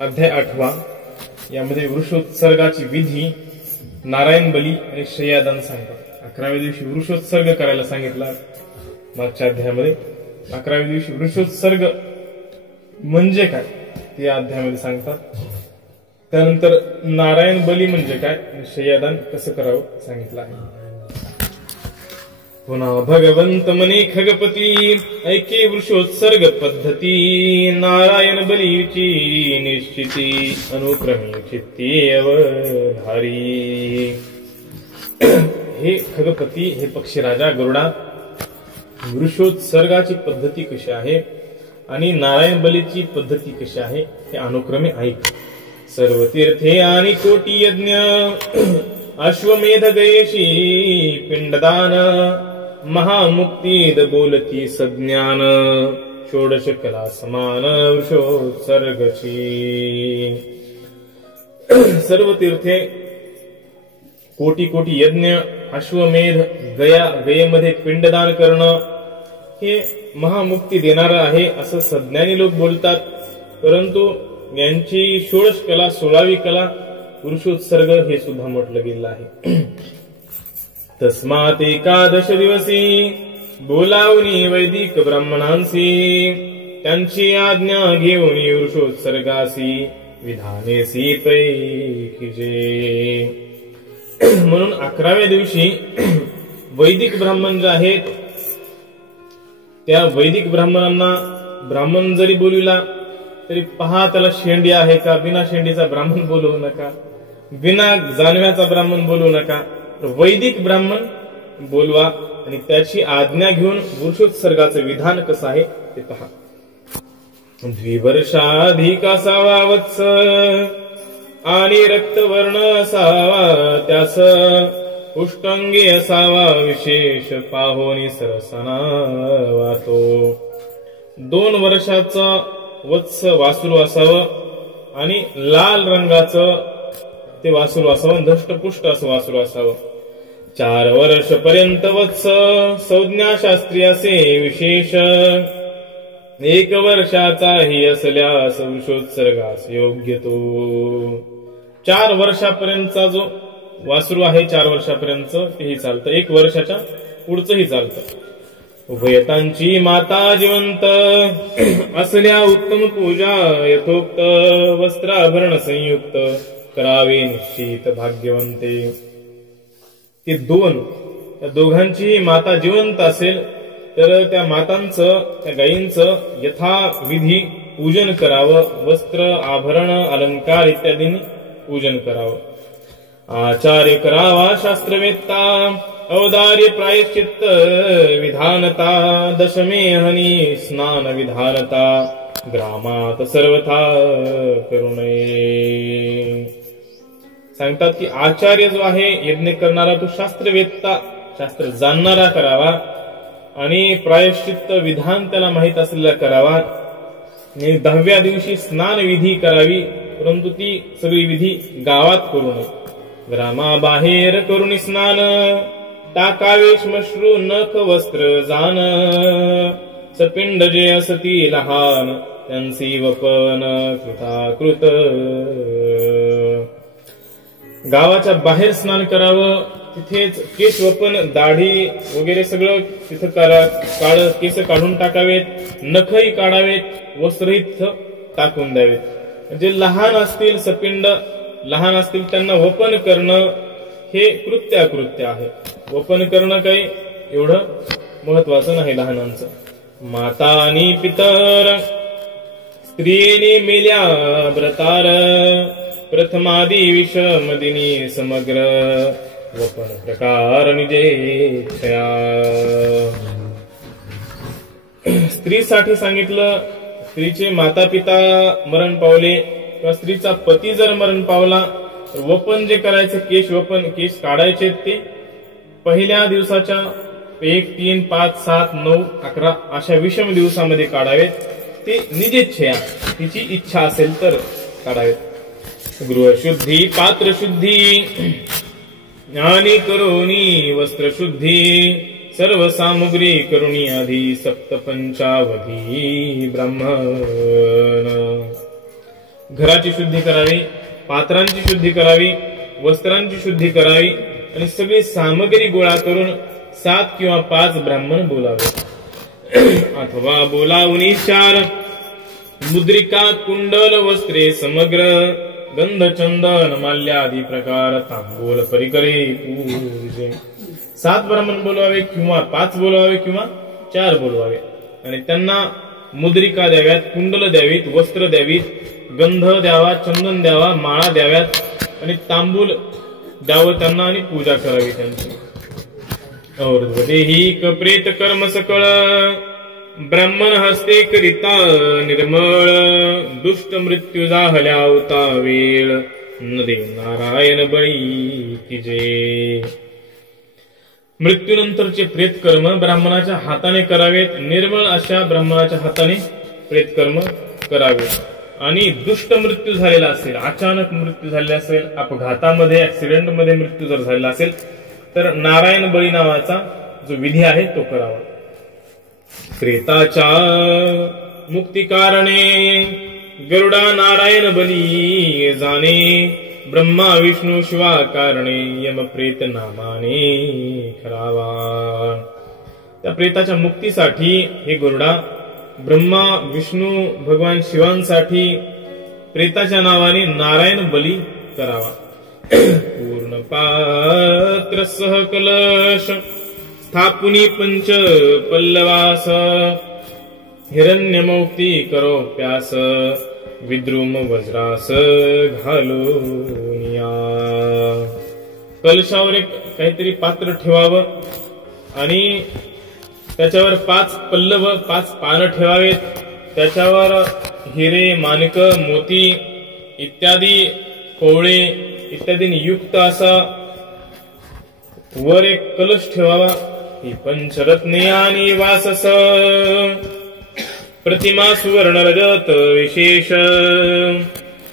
अध्याय 8 यामध्ये वृषोत्सर्गाची विधी, नारायण बली आणि शय्यादान सांगतात। 11व्या दिवशी वृषोत्सर्ग करायला सांगितला मागच्या अध्यायामध्ये। 11व्या दिवशी वृषोत्सर्ग म्हणजे काय ते या अध्यायामध्ये सांगतात। त्यानंतर नारायण बली म्हणजे काय आणि शय्यादान कसं करावं सांगितलं आहे। पुन्हा भगवंत मने खगपती ऐके वृषोत्सर्ग पद्धती, नारायण बलीची निश्चिती अनुक्रमे चित्ती अवधारी। हे खगपती, हे पक्षीराजा गरुडा, वृषोत्सर्गाची पद्धती कशी आहे आणि नारायण बलीची पद्धती कशी आहे हे अनुक्रमे ऐक। सर्व तीर्थे आणि कोटी यज्ञ, अश्वमेध गयेशी पिंडदान, महामुक्तीद बोलती सज्ञान, षोडश कला समान वृषोत्सर्गची। सर्व तीर्थे, कोटी कोटी यज्ञ, अश्वमेध, गयेमध्ये पिंडदान करणं हे महामुक्ती देणारं आहे असं सज्ञानी लोक बोलतात। परंतु यांची षोडश कला, 16वी कला वृषोत्सर्ग हे सुद्धा म्हटलं गेलं आहे। तस्मात एकादश दिवसी बोलावनी वैदिक ब्राह्मणांसी, त्यांची आज्ञा घेऊन वृषोत्सर्गासी विधानेसी पैकीजे। म्हणून 11व्या दिवशी वैदिक ब्राह्मण जे आहेत त्या वैदिक ब्राह्मणांना ब्राह्मण जरी बोलविला तरी पहा त्याला शेंडी आहे का, बिना शेंडीचा ब्राह्मण बोलवू नका, बिना जानव्याचा ब्राह्मण बोलवू नका, वैदिक ब्राह्मण बोलवा आणि त्याची आज्ञा घेऊन वृषोत्सर्गाचं विधान कसं आहे ते पहा। द्विवर्षाधिक असावा वत्स आणि रक्तवर्ण असावा त्यास, उष्टांगी असावा विशेष पाहोनी सरसना वातो। 2 वर्षाचा वत्स वासरू असावं आणि लाल रंगाचं ते वासरू असावं, धष्टपुष्ट असं वासरू असावं। 4 वर्ष पर्यंत वत्स संज्ञाशास्त्री असे विशेष, 1 वर्षाचाही असल्यास वृषोत्सर्गास योग्य तो। 4 वर्षापर्यंतचा जो वासरू आहे 4 वर्षापर्यंत तेही चालतं, 1 वर्षाच्या पुढचंही चालतं। उभयतांची माता जिवंत असल्या उत्तम पूजा यथोक्त, वस्त्राभरण संयुक्त करावे निश्चित भाग्यवंते। ते त्या दोघांची माता जिवंत असेल तर त्या मातांचं, त्या गायींचं यथाविधी पूजन करावं, वस्त्र आभरण अलंकार इत्यादींनी पूजन करावं। आचार्य करावा शास्त्रवेत्ता, अवदार्य प्रायश्चित्त विधानता, दशमे हनी स्नान विधानता, ग्रामात सर्वथा करू नये। सांगतात की आचार्य जो आहे यज्ञ करणारा तो शास्त्रवेत्ता, शास्त्र जाणणारा करावा आणि प्रायश्चित्त विधान त्याला माहित असलेला करावा। 10व्या दिवशी स्नान विधी करावी, परंतु ती सगळी विधी गावात करू नये। ग्रामाबाहेर करून स्नान, टाकावे श्मश्रू नख वस्त्र जान, सपिंड जे असती लहान त्यांची वपन कृताकृत। गावाच्या बाहेर स्नान करावं, तिथेच केस वपन, दाढी वगैरे सगळं तिथं काळ केस काढून टाकावेत, नखही काढावेत, वस्त्रही तिथं टाकून द्यावेत। जे लहान असतील, सपिंड लहान असतील त्यांना वपन करणं हे कृत्याकृत्य आहे। वपन करणं काही एवढं महत्वाचं नाही लहानांचं। माता आणि पितर स्त्रीने मेल्या व्रतार, प्रथमादी विषमदिनी समग्र वपन प्रकार निजेच्छया। स्त्रीसाठी सांगितलं, स्त्रीचे माता पिता मरण पावले किंवा स्त्रीचा पती जर मरण पावला तर वपन जे करायचे, केस काढायचे ते पहिल्या दिवसाच्या 1, 3, 5, 7, 9, 11 अशा विषम दिवसामध्ये काढावेत। ते निजेच्छया, तिची इच्छा असेल तर काढावेत। गृहशुद्धी, पात्रशुद्धी आणि करोनी वस्त्रशुद्धी, सर्व सामुग्री करुणी आधी 7 पंचावधी ब्राह्मण। घराची शुद्धी करावी, पात्रांची शुद्धी करावी, वस्त्रांची शुद्धी करावी आणि सगळी सामग्री गोळा करून 7 किंवा 5 ब्राह्मण बोलावे अथवा बोलावून 4 मुद्रिका कुंडल वस्त्रे समग्र गंध चंदन माल्यादी प्रकार तांबूल परिकरे पूजे. 7 ब्राह्मण बोलवावे किंवा 5 बोलवावे किंवा 4 बोलवावे आणि त्यांना मुद्रिका द्याव्यात, कुंडल द्यावीत, वस्त्र द्यावीत, गंध द्यावा, चंदन द्यावा, माळा द्याव्यात आणि तांबूल द्यावं त्यांना आणि पूजा करावी त्यांची. और ही कप्रेत कर्म सकळ ब्राह्मण हस्ते करिता निर्मळ दुष्ट मृत्यू जाहल्या होता वेळ नदे नारायण बळी की जे. मृत्यूनंतरचे प्रेतकर्म ब्राह्मणाच्या हाताने करावेत. निर्मळ अशा ब्राह्मणाच्या हाताने प्रेतकर्म करावे. आणि दुष्ट मृत्यू झालेला असेल, अचानक मृत्यू झालेला असेल, अपघातामध्ये ऍक्सिडेंट मध्ये मृत्यू जर झालेला असेल तर नारायण बळी नावाचा जो विधी आहे तो करावा. प्रेताच्या मुक्ती कारणे गरुडा नारायण बली जाणे ब्रह्मा विष्णू शिवा कारणे यम प्रेत नामाने करावा. त्या प्रेताच्या मुक्तीसाठी हे गरुडा ब्रह्मा विष्णू भगवान शिवांसाठी प्रेताच्या नावाने नारायण बली करावा. पूर्ण पात्र सह कलश स्थापुनी पंच पल्लवास हिरण्यमौक्ती करो प्यास विद्रुम वज्रास घालून या. कलशावर एक काहीतरी पात्र ठेवावं आणि त्याच्यावर 5 पल्लव 5 पानं ठेवावेत. त्याच्यावर हिरे माणिक मोती इत्यादी कोवळे इत्यादींनी युक्त असा वर एक कलश ठेवावा. ही पंचरत्ने आणि वासस प्रतिमा सुवर्ण रजत विशेष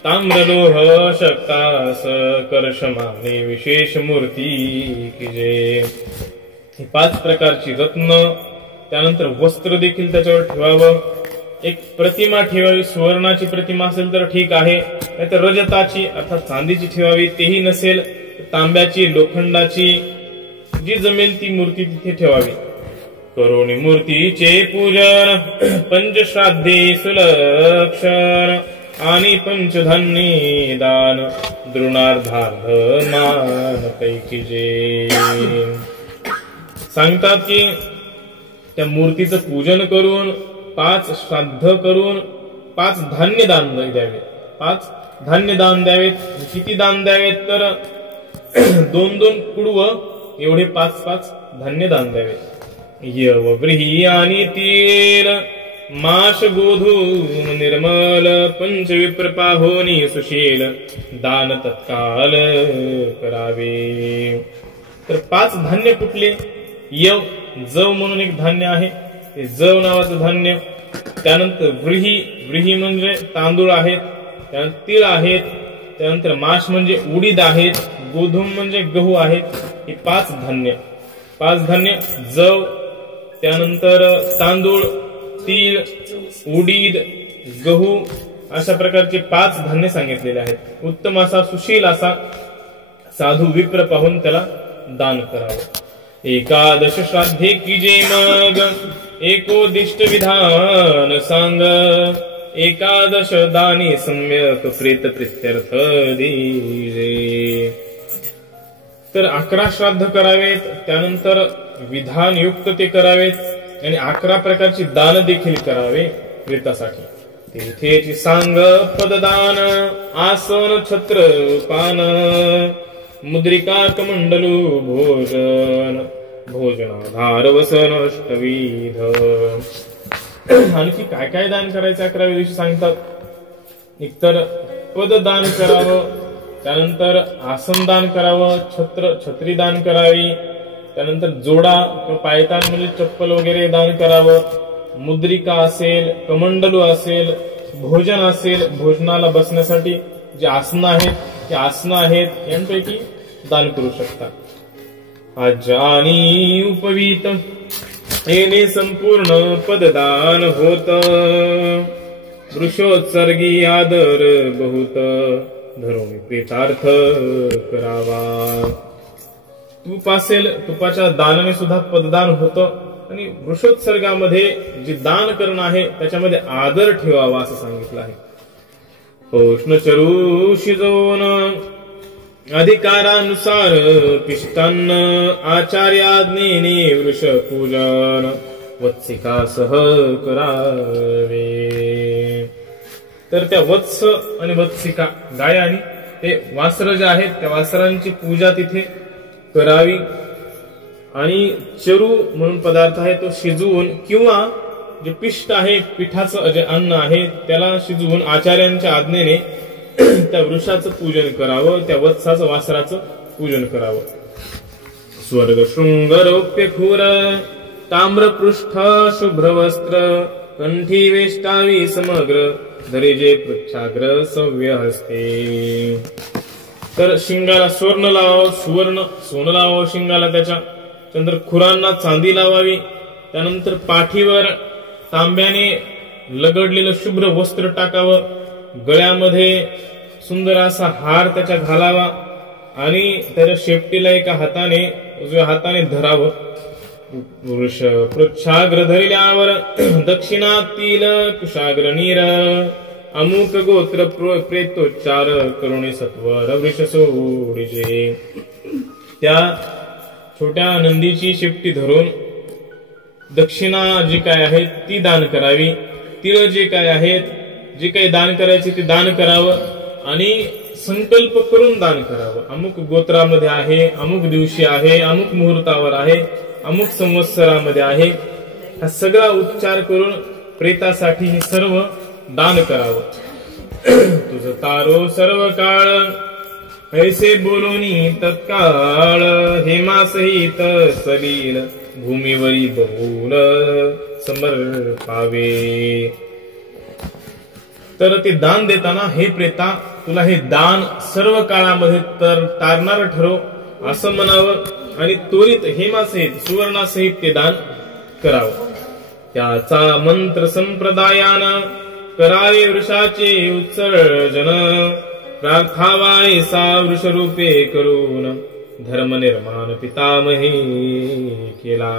ताम्रलोह शक्तास कर्षमाने विशेष मूर्ती की जे. 5 प्रकारची रत्न, त्यानंतर वस्त्र देखील त्याच्यावर ठेवावं. एक प्रतिमा ठेवावी. सुवर्णाची प्रतिमा असेल तर ठीक आहे, नाहीतर रजताची अर्थात चांदीची ठेवावी. तेही नसेल तांब्याची, लोखंडाची, जी जमेल ती मूर्ती तिथे ठेवावी. करोनी मूर्तीचे पूजन पंचश्राद्धे सुलक्षण आणि पंचधान्ये दान द्रोणार्धार्ध मान कैकी जे. सांगतात की त्या मूर्तीचं पूजन करून 5 श्राद्ध करून 5 धान्य दान द्यावे. 5 धान्य दान द्यावेत. किती दान द्यावेत तर 2-2 कुडव एवढे 5-5 धान्य दान द्यावेत. यवव्रीही आणि तीळ माश गोधूम निर्मल पंचविप्र पाहोनी सुशील दान तत्काल करावे. तर 5 धान्य कुठले? यव, जव म्हणून एक धान्य आहे, ते जव नावाचं धान्य. त्यानंतर व्रीही, व्रीही म्हणजे तांदूळ आहेत. त्यानंतर तीळ आहेत. त्यानंतर माश म्हणजे उडीद आहेत. गोधूम म्हणजे गहू आहेत. ही 5 धान्य. 5 धान्य जव, त्यानंतर तांदूळ, तीळ, उडीद, गहू अशा प्रकारचे 5 धान्य सांगितलेले आहेत. उत्तम असा सुशील असा साधू विप्र पाहून त्याला दान करावं. एकादश श्राद्धे कीजे मग एकोदिष्ट विधान सांग एकादश दानी सम्यक प्रेत प्रित्यर्थ दीजे. तर 11 श्राद्ध करावेत. त्यानंतर विधान युक्त ते करावेत आणि 11 प्रकारची दान देखील करावे प्रेतासाठी. तीर्थेची सांग पददान आसन छत्र पान मुद्रिका कमंडलू भोजन भोजनाधार वसन अष्टविध. आणखी काय काय दान करायचं 11व्या दिवशी सांगतात. एकतर पददान करावं, त्यानंतर आसन दान करावं, छत्री दान करावी, त्यानंतर जोडा किंवा पायतान म्हणजे चप्पल वगैरे दान करावं, मुद्रिका असेल, कमंडलू असेल, भोजन असेल, भोजनाला बसण्यासाठी जे आसनं आहेत ते आसनं आहेत यांपैकी दान करू शकता. आजानी उपवीत येणे संपूर्ण पददान होत वृषोत्सर्गी आदर बहुत धरून प्रेतार्थ करावा. तूप असेल, तुपाच्या दानाने सुद्धा पददान होतं आणि वृषोत्सर्गामध्ये जे दान करणं आहे त्याच्यामध्ये आदर ठेवावा असं सांगितलं आहे. उष्ण चरू शिजवून अधिकारानुसार पिष्टान्न आचार्याज्ञेने वृष पूजन वत्सिकासह करावे. तर त्या वत्स आणि वत्सिका गाय आणि ते वासर जे आहेत त्या वासरांची पूजा तिथे करावी. आणि चरू म्हणून पदार्थ आहे तो शिजवून किंवा जे पिष्ट आहे, पिठाचं जे अन्न आहे त्याला शिजवून आचार्यांच्या आज्ञेने त्या वृषाचं पूजन करावं, त्या वत्साचं वासराचं पूजन करावं. स्वर्ग शृंग रौप्य खूर ताम्रपृष्ठ शुभ्रवस्त्र कंठी वेष्टावी समग्र धरिजे पृच्छाग्र सव्य हस्ते. तर शिंगाला स्वर्ण लावावं, सुवर्ण सोनं लावावं शिंगाला त्याच्या. त्यानंतर खुरांना चांदी लावावी. त्यानंतर पाठीवर तांब्याने लगडलेलं शुभ्र वस्त्र टाकावं. गळ्यामध्ये सुंदर असा हार त्याच्या घालावा आणि त्याच्या शेपटीला एका हाताने उजव्या हाताने धरावं. वृष पृच्छाग्र धरल्यावर दक्षिणातील कुशाग्र नीर अमुक गोत्र प्रेतोच्चार करुणे सत्वर वृष सोडिजे. त्या छोट्या नंदीची शेपटी धरून दक्षिणा जी काय आहे ती दान करावी. तिळ जे काय आहेत, जे काही दान करायचे ते दान करावं आणि संकल्प करून दान करावं. अमुक गोत्रामध्ये आहे, अमुक दिवशी आहे, अमुक मुहूर्तावर आहे, अमुक संवत्सरामध्ये आहे, हा सगळा उच्चार करून प्रेतासाठी हे सर्व दान करावं. तुझ तारो सर्व काळ ऐसे बोलोनी तत्काळ हेमासहित सलील भूमीवरी बहुल समर्पावे. तर ते दान देताना हे प्रेता तुला हे दान सर्व काळामध्ये तर तारणार ठरव असं म्हणावं आणि त्वरित हेमासहित सुवर्णासहित ते दान करावं. त्याचा मंत्र संप्रदायान करावे वृषाचे उत्सर्जन प्रार्थावाय सा वृषरूपे करून धर्म निर्माण पितामहे केला.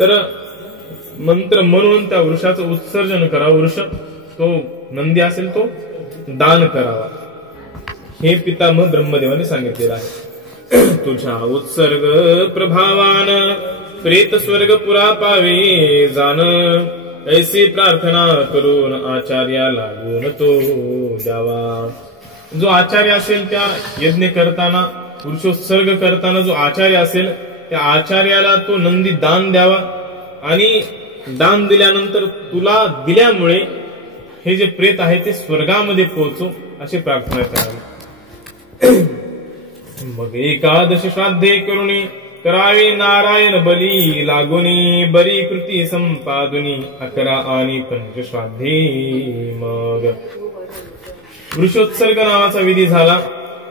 तर मंत्र म्हणून त्या वृषाचं उत्सर्जन करावं. वृष तो नंदी असेल तो दान करावा हे पितामह ब्रह्मदेवाने सांगितलेलं आहे. तुझ्या उत्सर्ग प्रभावान प्रेत स्वर्ग पुरा पावे जाण ऐसी प्रार्थना करून आचार्या लागून तो द्यावा. जो आचार्य असेल त्या यज्ञ करताना पुरुषोत्सर्ग करताना जो आचार्य असेल त्या आचार्याला तो नंदी दान द्यावा आणि दान दिल्यानंतर तुला दिल्यामुळे हे जे प्रेत आहे ते स्वर्गामध्ये पोहोचो अशी प्रार्थना करावी. मग एकादश श्राद्धे करुणी करावे नारायण बली लागुनी बरी कृती संपादुनी 11 आणि 5 श्राद्धे. मग वृषोत्सर्ग नावाचा विधी झाला.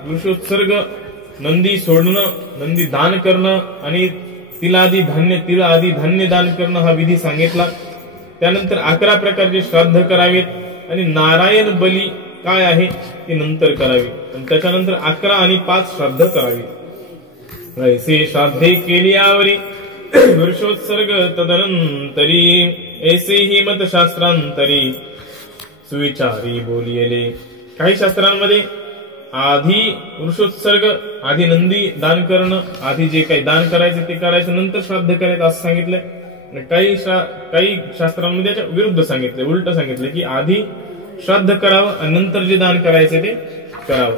वृषोत्सर्ग नंदी सोडणं, नंदी दान करणं आणि तिळ आदी धान्य दान करणं हा विधी सांगितला. त्यानंतर 11 प्रकारचे श्राद्ध करावेत आणि नारायण बली काय आहे ती नंतर करावी आणि त्याच्यानंतर 11 आणि 5 श्राद्ध करावी. ऐसे श्राद्धे केल्यावरी वृषोत्सर्ग तदनंतरी ऐसे ही मतशास्त्रांतरी सुविचारी बोलियले. काही शास्त्रांमध्ये आधी वृषोत्सर्ग, आधी नंदी दान करणं, आधी जे काही दान करायचं ते करायचं, नंतर श्राद्ध करायचं असं सांगितलंय. काही शास्त्रांमध्ये याच्या विरुद्ध सांगितलंय, उलट सांगितलंय की आधी श्राद्ध करावं आणि नंतर जे दान करायचे ते करावं.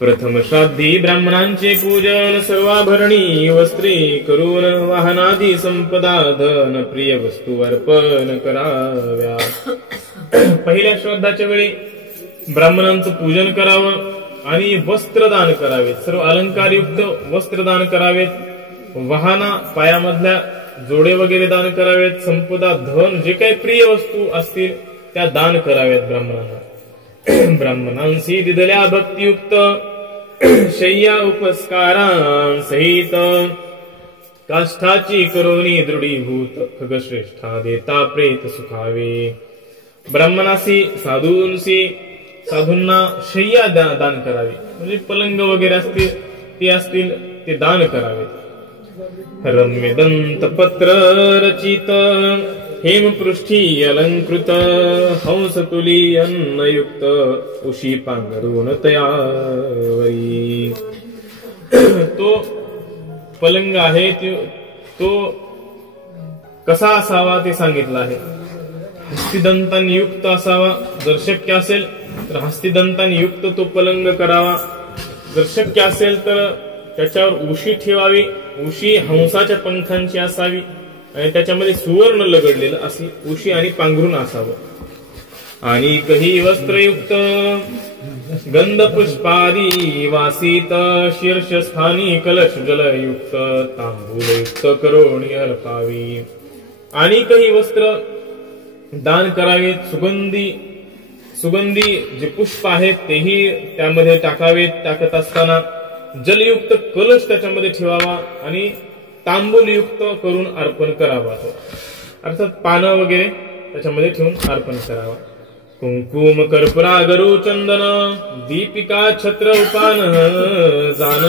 प्रथम श्राद्धी ब्राह्मणांचे पूजन सर्वाभरणी वस्त्रे करून वाहनादी संपदा धन प्रिय वस्तू अर्पण कराव्या. पहिल्या श्राद्धाच्या वेळी ब्राह्मणांचं पूजन करावं आणि वस्त्रदान करावेत. सर्व अलंकारयुक्त वस्त्रदान करावेत. वाहना पायामधल्या जोडे वगैरे दान करावेत. संपदा धन जे काही प्रिय वस्तू असतील त्या दान कराव्यात ब्राह्मणांना. ब्राह्मणांशी दिदल्या भक्तियुक्त शय्या उपस्कारांसहित काष्ठाची करोनी दृढीभूत खगश्रेष्ठा देता प्रेत सुखावे. ब्राह्मणासी साधूंना शय्या दान करावी, म्हणजे पलंग वगैरे असतील ते दान करावे। रम्य दंत पत्र रचित हेमपृष्ठी अलंकृत हंसतुली अन्नयुक्त उशी पांघरून तयावरी। तो पलंग आहे तो कसा असावा ते सांगितलं आहे। हस्तिदंतांनी युक्त असावा, जर शक्य असेल तर हस्तिदंतांनी युक्त तो पलंग करावा। जर शक्य असेल तर त्याच्यावर उशी ठेवावी, उशी हंसाच्या पंखांची असावी आणि त्याच्यामध्ये सुवर्ण लगडलेलं अशी उशी आणि पांघरून असावं। आणि काही वस्त्रयुक्त गंध पुष्पादी वासित शीर्षस्थानी कलश जलयुक्त तांबूलयुक्त करोणी अर्पावी। आणि काही वस्त्र दान करावेत, सुगंधी जे पुष्प आहेत तेही त्यामध्ये टाकावेत। टाकत असताना जलयुक्त कलश त्याच्यामध्ये ठेवावा आणि तांबूलयुक्त करून अर्पण करावा, अर्थात पानं वगैरे त्याच्यामध्ये ठेवून अर्पण करावा। कुंकुम कर्पूरागरू चंदन दीपिका छत्र उपान जान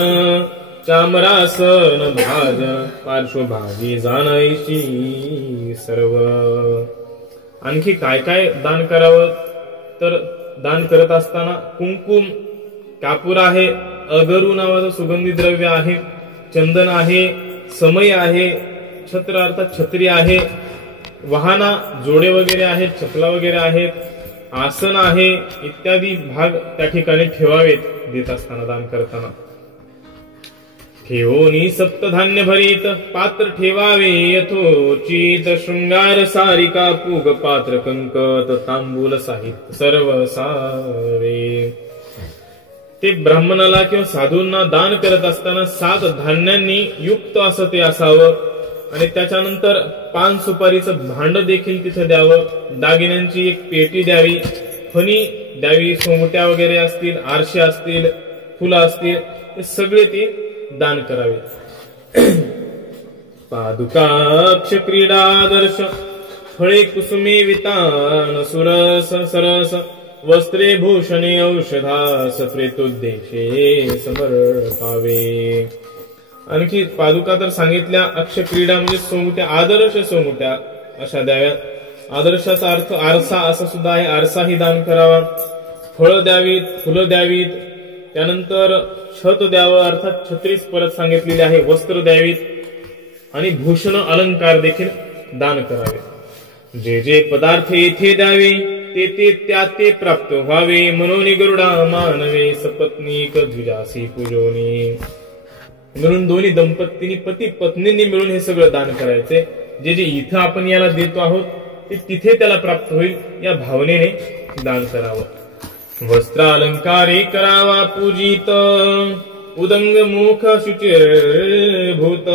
चामरासन भाज पार्श्वभागी जाणायची सर्व। आणखी काय काय दान करावं तर दान करत असताना कुंकुम, कापूर आहे, अगरू नावाचं सुगंधी द्रव्य आहे, चंदन आहे, समय आहे, छत्र अर्थात छत्री आहे, वाहना जोडे वगैरे आहेत, चपला वगैरे आहेत, आसन आहे इत्यादी भाग त्या ठिकाणी ठेवावेत देत असताना, दान करताना। ठेवोनी सप्तधान्य भरीत पात्र ठेवावे यथोचित शृंगार सारिका पूग पात्र कंकत तांबूल साहित्य सर्व सारे। ते ब्राह्मणाला किंवा साधूंना दान करत असताना 7 धान्यांनी युक्त असं ते असावं आणि त्याच्यानंतर पान सुपारीचं भांड देखील तिथे द्यावं, दागिन्यांची एक पेटी द्यावी, फणी द्यावी, सोंगट्या वगैरे असतील, आरशे असतील, फुलं असतील, ते सगळे ते दान करावे। पादुकाक्ष क्रीडादर्श फळे कुसुमे वितान सुरस सरस वस्त्रे भूषणे औषधास प्रेतोद्देशे समर्पावे। आणखी पादुका तर सांगितल्या, अक्ष क्रीडा म्हणजे सोंगट्या, आदर्श सोंगट्या अशा द्याव्यात। आदर्शाचा अर्थ आरसा असा सुद्धा आहे, आरसाही दान करावा। फळं द्यावीत, फुलं द्यावीत, त्यानंतर छत द्यावं अर्थात छत्रीच परत सांगितलेली आहे, वस्त्र द्यावीत आणि भूषण अलंकार देखील दान करावे। जे जे पदार्थ येथे द्यावे ते ते प्राप्त व्हावे, म्हणून गरुडा मानवे सपत्नीक द्विजासी पूजोनी। म्हणून दोन्ही दंपतींनी पती पत्नींनी मिळून हे सगळं दान करायचे। जे जे इथं आपण याला देतो आहोत ते तिथे त्याला प्राप्त होईल या भावनेने दान करावं। वस्त्र अलंकारे करावा पूजित उदंग मुख शुचिर्भूत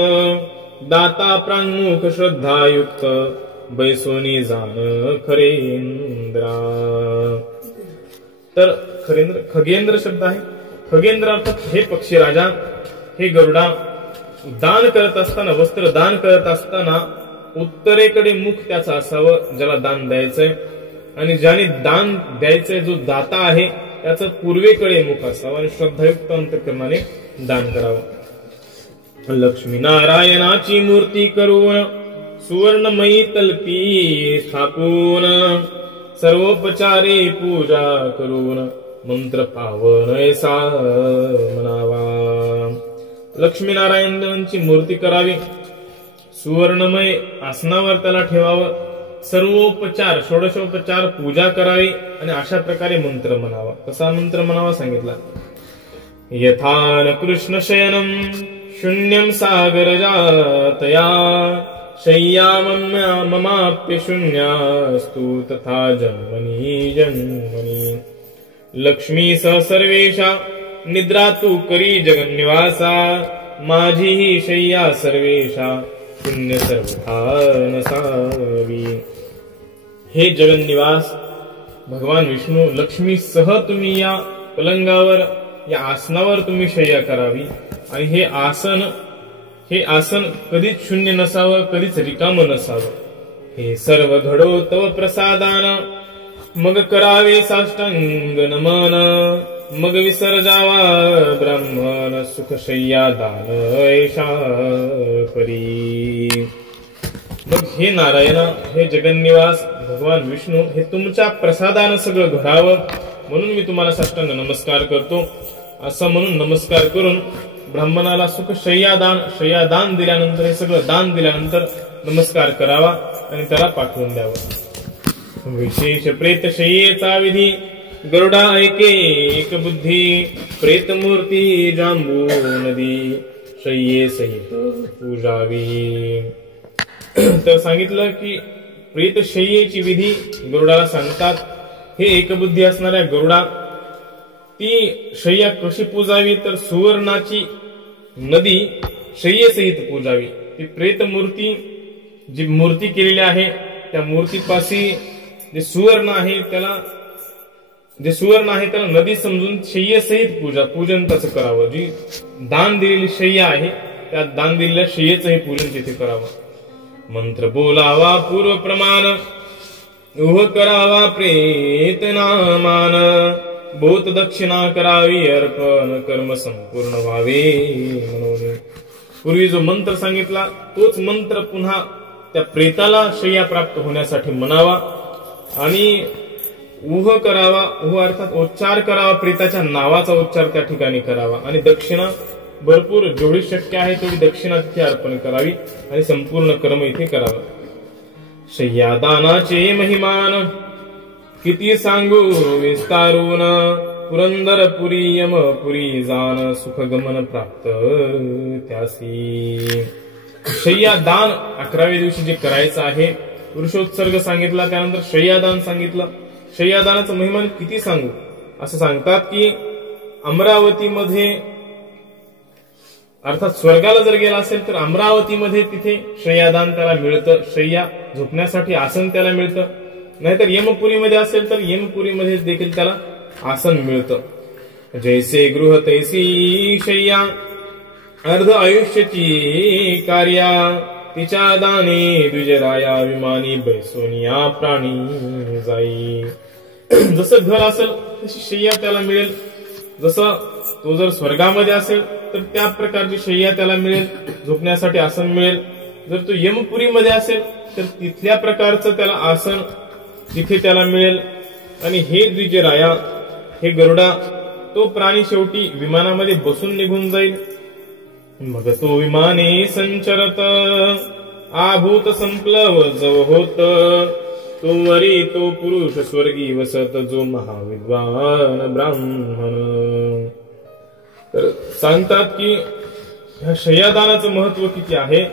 दाता प्रांगमुख श्रद्धायुक्त बैसोनी जाण खरेंद्रा। तर खगेंद्र शब्द आहे, खगेंद्र अर्थात हे पक्षी राजा, हे गरुडा। दान करत असताना, वस्त्र दान करत असताना उत्तरेकडे मुख त्याचं असावं ज्याला दान द्यायचंय, आणि ज्याने दान द्यायचंय जो दाता आहे त्याचं पूर्वेकडे मुख असावं आणि श्रद्धायुक्त अंतःकरणाने दान करावं। लक्ष्मी नारायणाची मूर्ती करून सुवर्णमयी तल्पी स्थापून सर्वोपचारे पूजा करून मंत्र पावन ऐसा म्हणावा। लक्ष्मीनारायणांची मूर्ती करावी, सुवर्णमय आसनावर त्याला ठेवावं, सर्वोपचार षोडशोपचार पूजा करावी आणि अशा प्रकारे मंत्र म्हणावा। कसा मंत्र म्हणावा सांगितला, यथान कृष्ण शयनम शून्यम सागर जातया शय्या ममाप्य शून्यास्तु तथा जन्मनी जन्मनी लक्ष्मी सह सर्वेशा निद्रा तू करी जगन्निवासा माझी ही शय्या सर्वेशा शून्य सर्वथा नसावी। हे जगन्निवास भगवान विष्णू, लक्ष्मी सह तुम्ही या पलंगावर, या आसनावर तुम्ही शय्या करावी आणि हे आसन कधीच शून्य नसावं, कधीच रिकाम नसावं। हे सर्व घडो तव प्रसादान मग करावे साष्टांग नमन, मग विसर्जावा ब्राह्मण, सुख शय्या दान ऐशा परी. मग हे नारायणा, हे जगन्निवास भगवान विष्णू, हे तुमच्या प्रसादानं सगळं घडावं म्हणून मी तुम्हाला साष्टांग नमस्कार करतो. असं म्हणून नमस्कार करून ब्राह्मणाला सुख शय्यादान दिल्यानंतर, हे सगळं दान दिल्यानंतर नमस्कार करावा आणि त्याला पाठवून द्यावं. विशेष प्रेत शय्येचा विधी, गरुडा ऐके एक बुद्धी, प्रेतमूर्ती जांबू नदी, शय्ये सहित पूजावी. तर सांगितलं की प्रेत शय्येची विधी गरुडाला सांगतात. हे एकबुद्धी असणाऱ्या गरुडा, ती शय्या कशी पूजावी, तर सुवर्णाची नदी शय्येसहित पूजावी. ती प्रेत मूर्ती, जी मूर्ती केलेली आहे त्या मूर्तीपाशी जे सुवर्ण आहे त्याला नदी समजून शय्येसहित पूजन त्याचं करावं. जी दान दिलेली शय्या आहे त्या दान दिलेल्या शय्येचं हे पूजन तिथे करावं. मंत्र बोलावा पूर्व प्रमाण, उह करावा प्रेत नामान, बोत दक्षिणा करावी अर्पण, कर्म संपूर्ण व्हावे म्हणून. पूर्वी जो मंत्र सांगितला तोच मंत्र पुन्हा त्या प्रेताला शय्या प्राप्त होण्यासाठी म्हणावा आणि उह करावा. उह अर्थात उच्चार करावा, प्रेताच्या नावाचा उच्चार त्या ठिकाणी करावा आणि दक्षिणा भरपूर जेवढी शक्य आहे तेवढी दक्षिणा तिथे अर्पण करावी आणि संपूर्ण कर्म इथे करावं. शय्यादानाचे महिमान किती सांगू विस्तारून, पुरंदरपुरी यमपुरी जान, सुखगमन प्राप्त त्यासी. शय्यादान 11व्या दिवशी जे करायचं आहे, पुरुषोत्सर्ग सांगितला, त्यानंतर शय्यादान सांगितलं. शय्यादानाचं महिमान किती सांगू, असं सांगतात की अमरावतीमध्ये अर्थात स्वर्गाला जर गेला असेल तर अमरावतीमध्ये तिथे शय्यादान त्याला मिळतं, शय्या झोपण्यासाठी आसन त्याला मिळतं. नाहीतर यमपुरीमध्ये असेल तर यमपुरीमध्ये देखील त्याला आसन मिळतं. जैसे गृह तैसी शय्या, अर्ध आयुष्याची कार्या, तिच्या दाने द्विजराया, विमानी बैसोनिया प्राणी जाई. जसं घर असेल तशी शय्या त्याला मिळेल. जसं तो जर स्वर्गामध्ये असेल तर त्या प्रकारची शय्या त्याला मिळेल, झोपण्यासाठी आसन मिळेल. जर तो यमपुरीमध्ये असेल तर तिथल्या प्रकारचं त्याला आसन तिथे त्याला मिळेल. आणि हे द्विजराया, हे गरुडा, तो प्राणी शेवटी विमानामध्ये बसून निघून जाईल. मग तो विमाने संचरत, आभूत संपलव जव होत, तो वरी तो पुरुष स्वर्गी वसत, जो महाविद्वान ब्राह्मण. तर सांगतात की ह्या शय्यादानाचं महत्व किती आहे.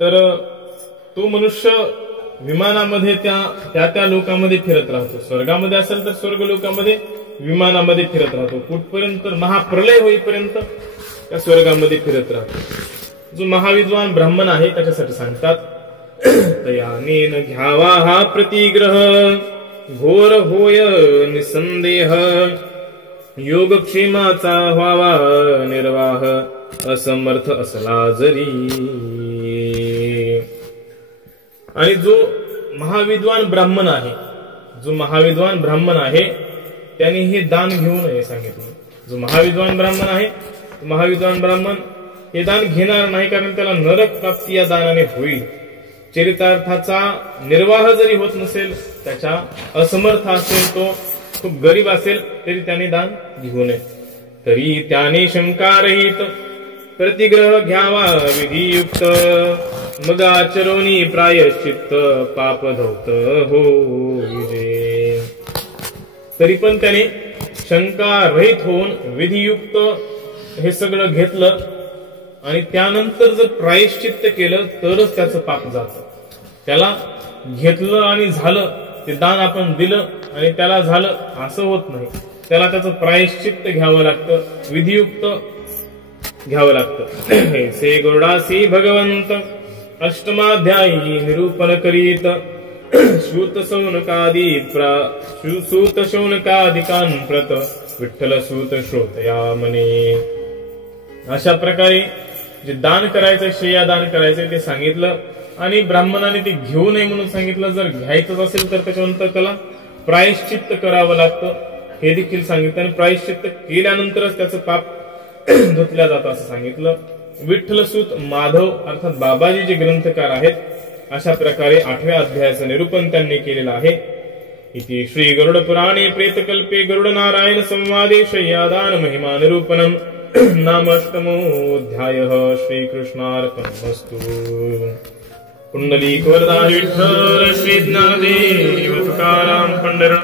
तर तो मनुष्य विमानामध्ये त्या लोकांमध्ये फिरत राहतो. स्वर्गामध्ये असेल तर स्वर्ग लोकांमध्ये विमानामध्ये फिरत राहतो. कुठपर्यंत, महाप्रलय होईपर्यंत त्या स्वर्गामध्ये फिरत राहतो. जो महाविद्वान ब्राह्मण आहे त्याच्यासाठी सांगतात, तयानेन घ्यावा हा प्रतिग्रह, घोर होय निसंदेह, योगक्षेमाचा व्हावा निर्वाह, असमर्थ असला जरी. आणि जो महाविद्वान ब्राह्मण आहे, त्याने हे दान घेऊ नये सांगितलं. जो महाविद्वान ब्राह्मण हे दान घेणार नाही, कारण त्याला नरक प्राप्ती या दानाने होईल. चरितार्थाचा निर्वाह जरी होत नसेल, त्याच्या असमर्थ असेल, तो खूप गरीब असेल तरी त्याने दान घेऊ नये. तरी त्याने शंकारहित प्रतिग्रह घ्यावा विधियुक्त, मग आचरोनी प्रायश्चित्त, पाप धौत हो विजय. तरी पण त्याने शंका रहित होऊन विधियुक्त हे सगळं घेतलं आणि त्यानंतर जर प्रायश्चित्त केलं तरच त्याचं पाप जातं. त्याला घेतलं आणि झालं, ते दान आपण दिलं आणि त्याला झालं असं होत नाही. त्याला त्याचं प्रायश्चित्त घ्यावं लागतं, विधियुक्त घ्यावं लागतं. से गरुडासी भगवंत अष्टमाध्यायी निरूपण करीत, सूत शौनकादिकान प्रत, विठ्ठल सूत श्रोतया मने. अशा प्रकारे जे दान करायचं, शय्यादान करायचं ते सांगितलं आणि ब्राह्मणाने ते घेऊ नये म्हणून सांगितलं. जर घ्यायचंच असेल तर त्याच्यानंतर त्याला प्रायश्चित्त करावं लागतं हे देखील सांगितलं, आणि प्रायश्चित्त केल्यानंतरच त्याचं पाप धुतल्या जातं असं सांगितलं. विठ्ठलसुत माधव अर्थात बाबाजी जे ग्रंथकार आहेत, अशा प्रकारे 8व्या अध्यायाचं निरूपण त्यांनी केलेलं आहे. इति श्री गरुड पुराणे प्रेतकल्पे गरुड नारायण संवादे शय्यादान महिमा निरूपणम नामाष्टमोऽध्यायः. श्रीकृष्णार्पणमस्तु. पुंडलीक वरदा विठ्ठल श्री ज्ञानदेव तुकाराम पंढर